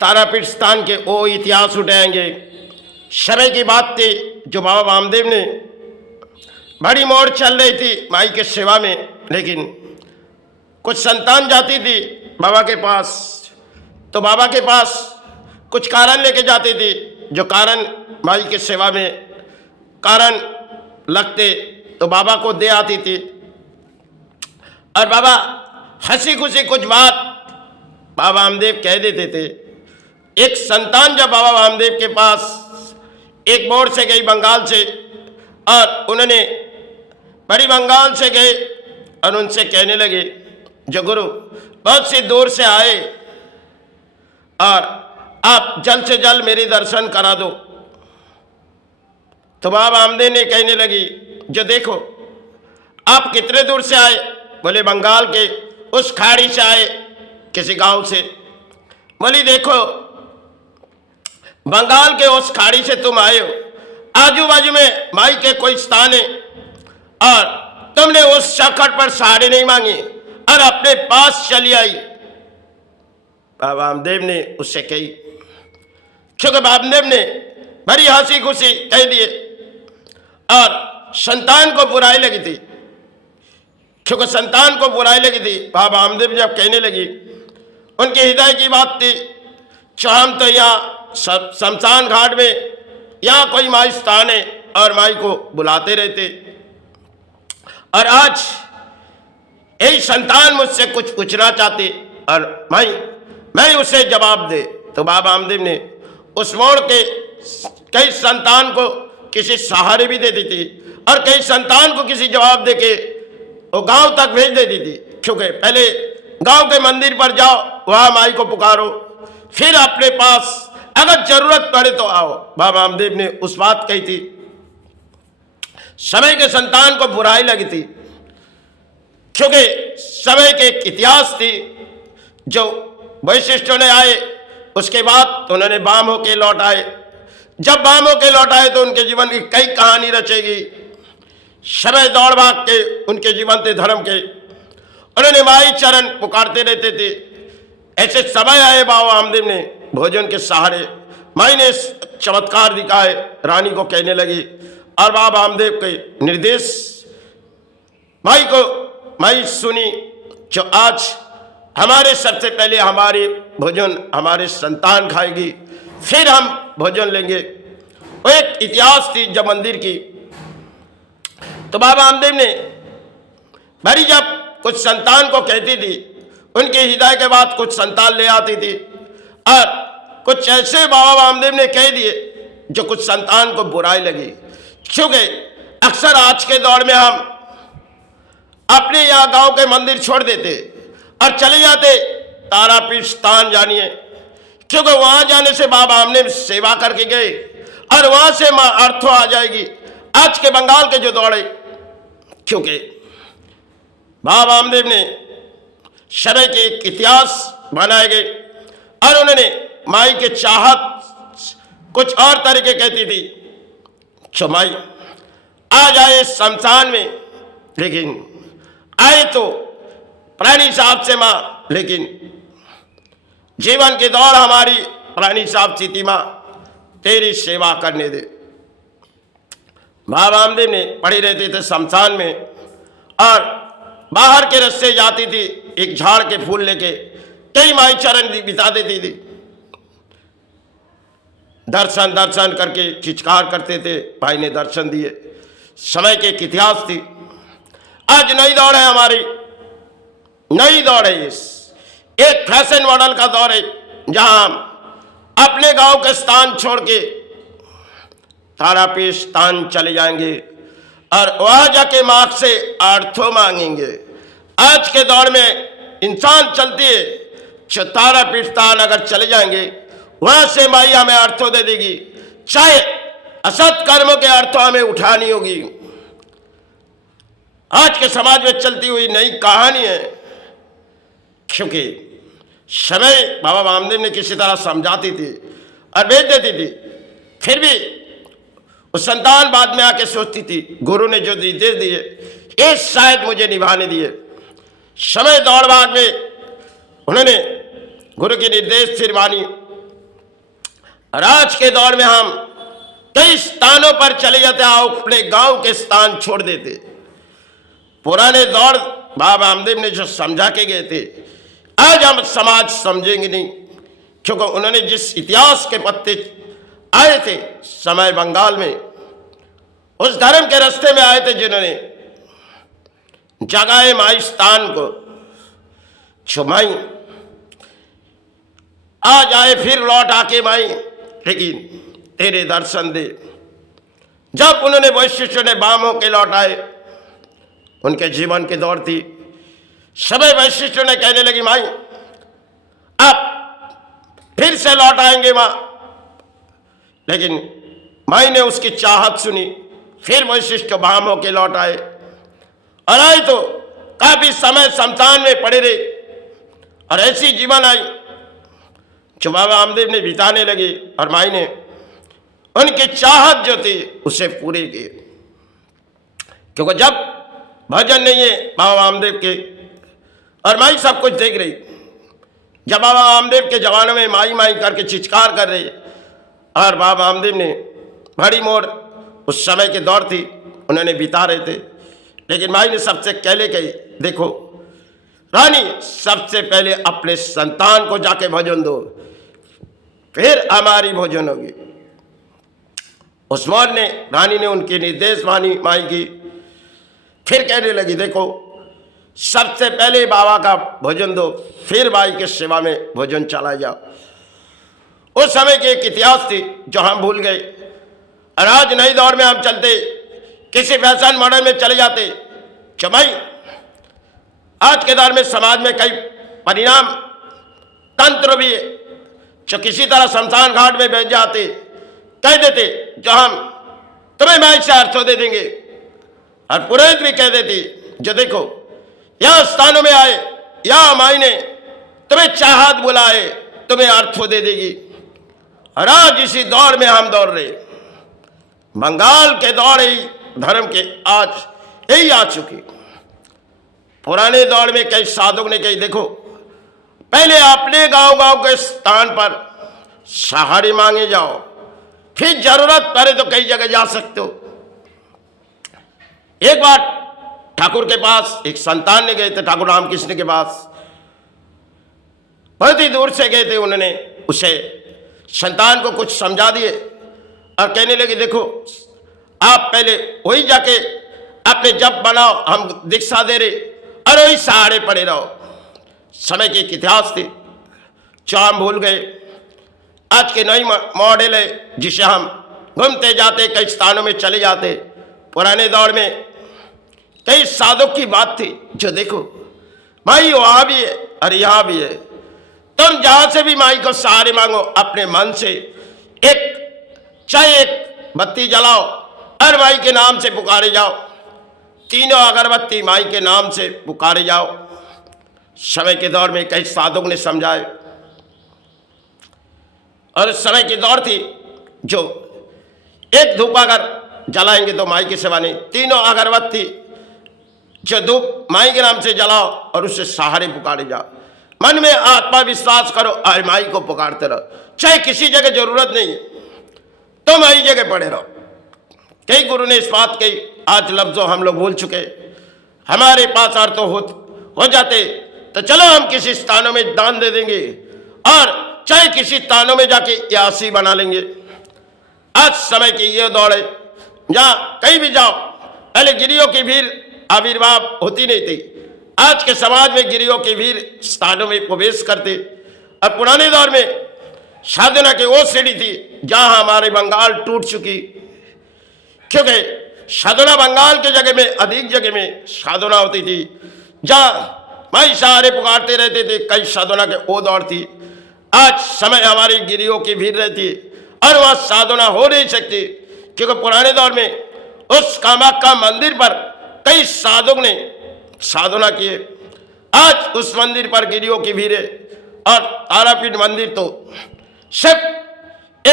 तारापीठ स्थान के वो इतिहास उठाएंगे। समय की बात थी जो बाबा वामदेव ने बड़ी मोड़ चल रही थी माई के सेवा में, लेकिन कुछ संतान जाती थी बाबा के पास, तो बाबा के पास कुछ कारण लेके जाती थी, जो कारण माई के सेवा में कारण लगते तो बाबा को दे आती थी। और बाबा हंसी खुशी कुछ बात बाबा वामदेव कह देते थे। एक संतान जब बाबा वामदेव के पास एक मोड़ से गई बंगाल से, और उन्होंने बड़ी बंगाल से गए और उनसे कहने लगे, जो गुरु बहुत सी दूर से आए और आप जल्द से जल्द मेरे दर्शन करा दो। तो बाबा वामदेव ने कहने लगी, जो देखो आप कितने दूर से आए? बोले बंगाल के उस खाड़ी से आए, किसी गांव से। बोली देखो बंगाल के उस खाड़ी से तुम आए हो, आजू बाजू में माई के कोई स्थान है और तुमने उस चौखट पर साड़ी नहीं मांगी और अपने पास चली आई। बाबा वामदेव ने उससे कही, क्योंकि वामदेव ने बड़ी हंसी खुशी कह दिए और संतान को बुराई लगी थी, क्योंकि संतान को बुराई लगी थी। बाबा वामदेव जब कहने लगी, उनके हृदय की बात थी, हम तो यहाँ शमशान घाट में यहाँ कोई माई स्थान है और माई को बुलाते रहते, और आज यही संतान मुझसे कुछ पूछना चाहती और मैं उसे जवाब दे। तो बाबा वामदेव ने उस मोड़ के कई संतान को किसी सहारे भी दे दी थी और कई संतान को किसी जवाब दे के वो गांव तक भेज देती थी, क्योंकि पहले गांव के मंदिर पर जाओ, वहां माई को पुकारो, फिर अपने पास अगर जरूरत पड़े तो आओ। बाबा वामदेव ने उस बात कही थी। समय के संतान को बुराई लगी थी, क्योंकि समय के एक इतिहास थी। जो वैशिष्ठों ने आए उसके बाद उन्होंने बाम होके लौट आए। जब बाम होके लौट आए तो उनके जीवन की कई कहानी रचेगी। समय दौड़ भाग के उनके जीवन थे धर्म के, उन्होंने माई चरण पुकारते रहते थे। ऐसे समय आए बाबा वामदेव ने भोजन के सहारे, माई ने चमत्कार दिखाए, रानी को कहने लगी, और बाबा वामदेव के निर्देश माई सुनी, जो आज हमारे सबसे पहले हमारे भोजन हमारे संतान खाएगी, फिर हम भोजन लेंगे। वो एक इतिहास थी जब मंदिर की। तो बाबा वामदेव ने बड़ी जब कुछ संतान को कहती थी, उनके हृदय के बाद कुछ संतान ले आती थी, और कुछ ऐसे बाबा वामदेव ने कह दिए जो कुछ संतान को बुराई लगी। क्योंकि अक्सर आज के दौर में हम अपने यहाँ गांव के मंदिर छोड़ देते और चले जाते तारापीठ स्थान जानिए, क्योंकि वहां जाने से बाबा वामदेव सेवा करके गए और वहां से मां अर्थो आ जाएगी। आज के बंगाल के जो दौड़े, क्योंकि बाबा वामदेव ने शरय के एक इतिहास बनाए गए और उन्होंने माई के चाहत कुछ और तरीके कहती थी। जो माई आ जाए शमशान में, लेकिन आए तो प्राणी साहब से मां, लेकिन जीवन के दौर हमारी प्राणी साहब सीती मां तेरी सेवा करने दे। बाबा वामदेव ने पड़े रहते थे शमशान में और बाहर के रास्ते जाती थी, एक झाड़ के फूल लेके कई माई चरण बिता देती थी। दर्शन दर्शन करके चित्कार करते थे, भाई ने दर्शन दिए। समय के एक इतिहास थी। आज नई दौड़ है हमारी, नई दौड़ है, एक फैशन मॉडल का दौर है, जहां हम अपने गांव के स्थान छोड़ के तारापीठ स्थान चले जाएंगे और वहां जाके मां से अर्थों मांगेंगे। आज के दौर में इंसान चलती है, जो तारापीठ स्थान अगर चले जाएंगे वहां से माई हमें अर्थों दे देगी, चाहे असत कर्मों के अर्थों हमें उठानी होगी। आज के समाज में चलती हुई नई कहानी है, क्योंकि समय बाबा वामदेव ने किसी तरह समझाती थी और भेज देती थी, फिर भी उस संतान बाद में आके सोचती थी गुरु ने जो निर्देश दिए ये शायद मुझे निभाने दिए। समय दौड़ भाग में उन्होंने गुरु के निर्देश फिर मानी और आज के दौर में हम कई स्थानों पर चले जाते, अपने गांव के स्थान छोड़ देते। पुराने दौर बाबा रामदेव ने जो समझा के गए थे, आज हम समाज समझेंगे नहीं, क्योंकि उन्होंने जिस इतिहास के पत्ते आए थे समय बंगाल में, उस धर्म के रास्ते में आए थे जिन्होंने जगाए माई स्थान को छुमाई। आज आए फिर लौट आके माई, लेकिन तेरे दर्शन दे। जब उन्होंने वैशिष्ट ने बाम होके लौट आए, उनके जीवन की दौड़ थी, सभी वैशिष्ट ने कहने लगी माई आप फिर से लौट आएंगे मां। लेकिन माई ने उसकी चाहत सुनी, फिर वैशिष्ट बाम होके लौट आए और आए तो काफी समय शमशान में पड़े रहे और ऐसी जीवन आई जो बाबा रामदेव ने बिताने लगे और माई ने उनकी चाहत जो थी उसे पूरी की। क्योंकि जब भजन नहीं है बाबा रामदेव के और माई सब कुछ देख रही, जब बाबा रामदेव के जमाने में माई माई करके चित्कार कर रही और बाबा रामदेव ने बड़ी मोड़ उस समय के दौर थी उन्होंने बिता रहे थे, लेकिन माई ने सबसे पहले कही देखो रानी सबसे पहले अपने संतान को जाके भोजन दो, फिर हमारी भोजन होगी। उस्मान ने रानी ने उनके निर्देश मानी माई की, फिर कहने लगी देखो सबसे पहले बाबा का भोजन दो, फिर माई के सेवा में भोजन चला जाओ। उस समय की एक इतिहास थी जो हम भूल गए और आज नए दौर में हम चलते किसी फैशन मॉडल में चले जाते। भाई आज के दौर में समाज में कई परिणाम तंत्र भी है जो किसी तरह शमशान घाट में बैठ जाते, कह देते जो हम तुम्हें माई से अर्थों दे देंगे, और पुरोहित भी कह देते जो देखो यह स्थानों में आए या माई ने तुम्हें चाहत बुलाए तुम्हें अर्थों दे देगी। और आज इसी दौर में हम दौड़ रहे, बंगाल के दौर ही धर्म के आज यही आ चुकी। पुराने दौर में कई साधुओं ने कही देखो पहले अपने गांव गांव के स्थान पर सहारे मांगे जाओ, फिर जरूरत पड़े तो कई जगह जा सकते हो। एक बार ठाकुर के पास एक संतान ने गए थे, ठाकुर रामकृष्ण के पास बहुत ही दूर से गए थे, उन्होंने उसे संतान को कुछ समझा दिए और कहने लगे देखो आप पहले वही जाके अपने जप बनाओ, हम दीक्षा दे रहे और वही सहारे पड़े रहो। समय की एक इतिहास थी जो हम भूल गए। आज के नई मॉडल है जिसे हम घूमते जाते, कई स्थानों में चले जाते। पुराने दौर में कई साधक की बात थी जो देखो माई वहां भी है और यहां भी है, तुम जहां से भी माई को सहारे मांगो अपने मन से चाहे एक बत्ती जलाओ और माई के नाम से पुकारे जाओ, तीनों अगरबत्ती माई के नाम से पुकारे जाओ। समय के दौर में कई साधुओं ने समझाए और समय की दौर थी जो एक धूप अगर जलाएंगे तो माई की सेवा नहीं, तीनों अगरबत्ती जो धूप माई के नाम से जलाओ और उससे सहारे पुकारे जाओ। मन में आत्मा विश्वास करो और माई को पुकारते रहो, चाहे किसी जगह जरूरत नहीं है तो माई जगह पड़े रहो। कई गुरु ने इस बात कही, आज लफ्जों हम लोग भूल चुके, हमारे पास अर्थ हो जाते तो चलो हम किसी स्थानों में दान दे देंगे और चाहे किसी स्थानों में जाके यासी बना लेंगे। आज समय की ये दौड़ है जहां कहीं भी जाओ, पहले गिरियों की भीड़ आविर्भाव होती नहीं थी, आज के समाज में गिरियों की भीड़ स्थानों में प्रवेश करते। और पुराने दौर में साधना की वो सीढ़ी थी जहां हमारे बंगाल टूट चुकी, क्योंकि साधना बंगाल के जगह में अधिक जगह में साधना होती थी जहां माई सहारे पुकारते रहते थे। कई साधना के वो दौर थी, आज समय हमारी गिरियों की भीड़ रहती और वह साधना हो नहीं सकती, क्योंकि पुराने दौर में उस कामाख्या मंदिर पर कई साधुओं ने साधना किए। आज उस मंदिर पर गिरियों की भीड़ है और तारापीठ मंदिर तो सिर्फ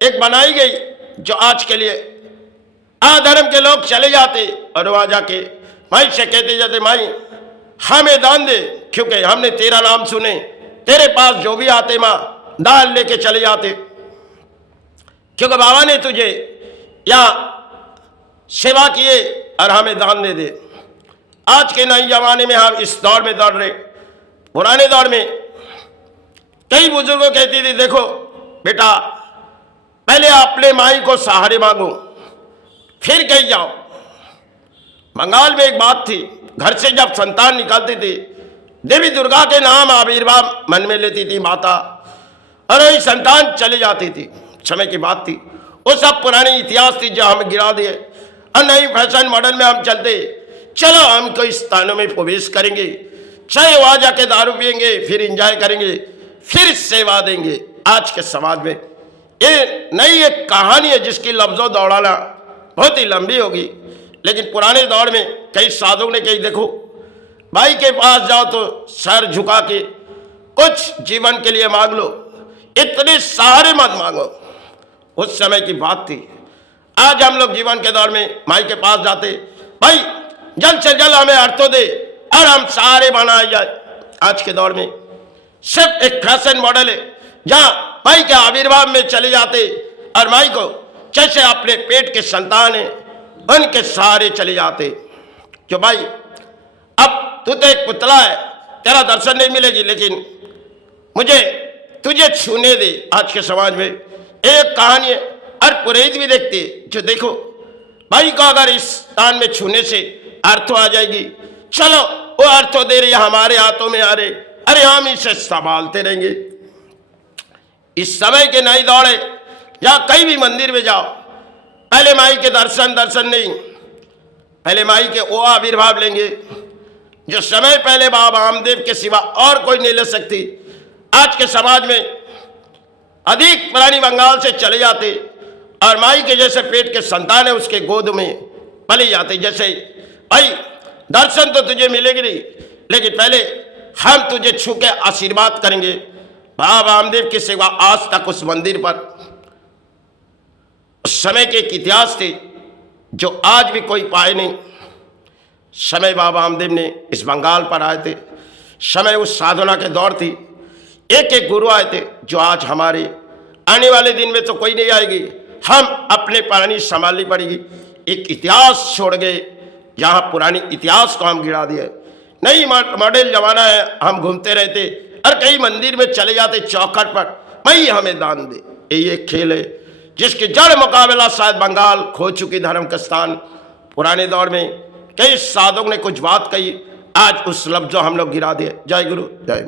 एक बनाई गई जो आज के लिए अधर्म के लोग चले जाते और वहां जाके माई से कहते जाते माई हमें दान दे, क्योंकि हमने तेरा नाम सुने, तेरे पास जो भी आते माँ दान लेके चले जाते। क्योंकि बाबा ने तुझे यहाँ सेवा किए और हमें दान दे दे। आज के नए जमाने में हम इस दौर में दौड़ रहे। पुराने दौर में कई बुजुर्गों कहती थी, देखो बेटा पहले अपने माई को सहारे मांगो फिर कहीं जाओ। बंगाल में एक बात थी, घर से जब संतान निकलती थी देवी दुर्गा के नाम आविर्भाव मन में लेती थी माता, और वही संतान चली जाती थी। समय की बात थी, वो सब पुरानी इतिहास थी जो हम गिरा दिए और नई फैशन मॉडल में हम चलते। चलो हम कोई स्थानों में प्रवेश करेंगे, चाहे वहाँ जाके दारू पियेंगे, फिर एंजॉय करेंगे, फिर सेवा देंगे। आज के समाज में ये नई एक कहानी है जिसकी लफ्ज़ों दौड़ाना बहुत ही लंबी होगी। लेकिन पुराने दौर में कई साधुओं ने कही, देखो भाई के पास जाओ तो सर झुका के कुछ जीवन के लिए मांग लो, इतने सहारे मत मांगो। उस समय की बात थी। आज हम लोग जीवन के दौर में माई के पास जाते, भाई जल्द से जल्द हमें अर्थों दे और हम सहारे बनाए जाए। आज के दौर में सिर्फ एक फैशन मॉडल है जहां माई के आविर्भाव में चले जाते और माई को जैसे अपने पेट के संतान है उनके सहारे चले जाते। जो भाई अब तू तो एक पुतला है, तेरा दर्शन नहीं मिलेगी, लेकिन मुझे तुझे छूने दे। आज के समाज में एक कहानी है और पुरोहित भी देखते जो देखो भाई को अगर इस स्थान में छूने से अर्थों आ जाएगी, चलो वो अर्थों दे रही हमारे हाथों में आ रहे, अरे हम इसे संभालते रहेंगे। इस समय के नई दौड़ है जहाँ कहीं भी मंदिर में जाओ, पहले माई के दर्शन नहीं, पहले माई के वो आविर्भाव लेंगे जो समय पहले बाबा रामदेव के सिवा और कोई नहीं ले सकती। आज के समाज में अधिक पुरानी बंगाल से चले जाते और माई के जैसे पेट के संतान है उसके गोद में पले जाते। जैसे भाई दर्शन तो तुझे मिलेगी नहीं, लेकिन पहले हम तुझे छू के आशीर्वाद करेंगे। बाबा रामदेव की सेवा आज तक उस मंदिर पर उस समय के एक इतिहास थे जो आज भी कोई पाए नहीं। समय बाबा रामदेव ने इस बंगाल पर आए थे, समय उस साधना के दौर थी। एक एक गुरु आए थे जो आज हमारे आने वाले दिन में तो कोई नहीं आएगी, हम अपने पुरानी संभालनी पड़ेगी। एक इतिहास छोड़ गए जहाँ पुरानी इतिहास को हम गिरा दिए। नई मॉडल जमाना है, हम घूमते रहते और कई मंदिर में चले जाते चौखट पर, भाई हमें दान दे। ये एक खेल है जिसके जड़ मुकाबला शायद बंगाल खो चुकी धर्म का स्थान। पुराने दौर में कई साधुओं ने कुछ बात कही, आज उस लफ्ज़ों हम लोग गिरा दिए। जय गुरु जय।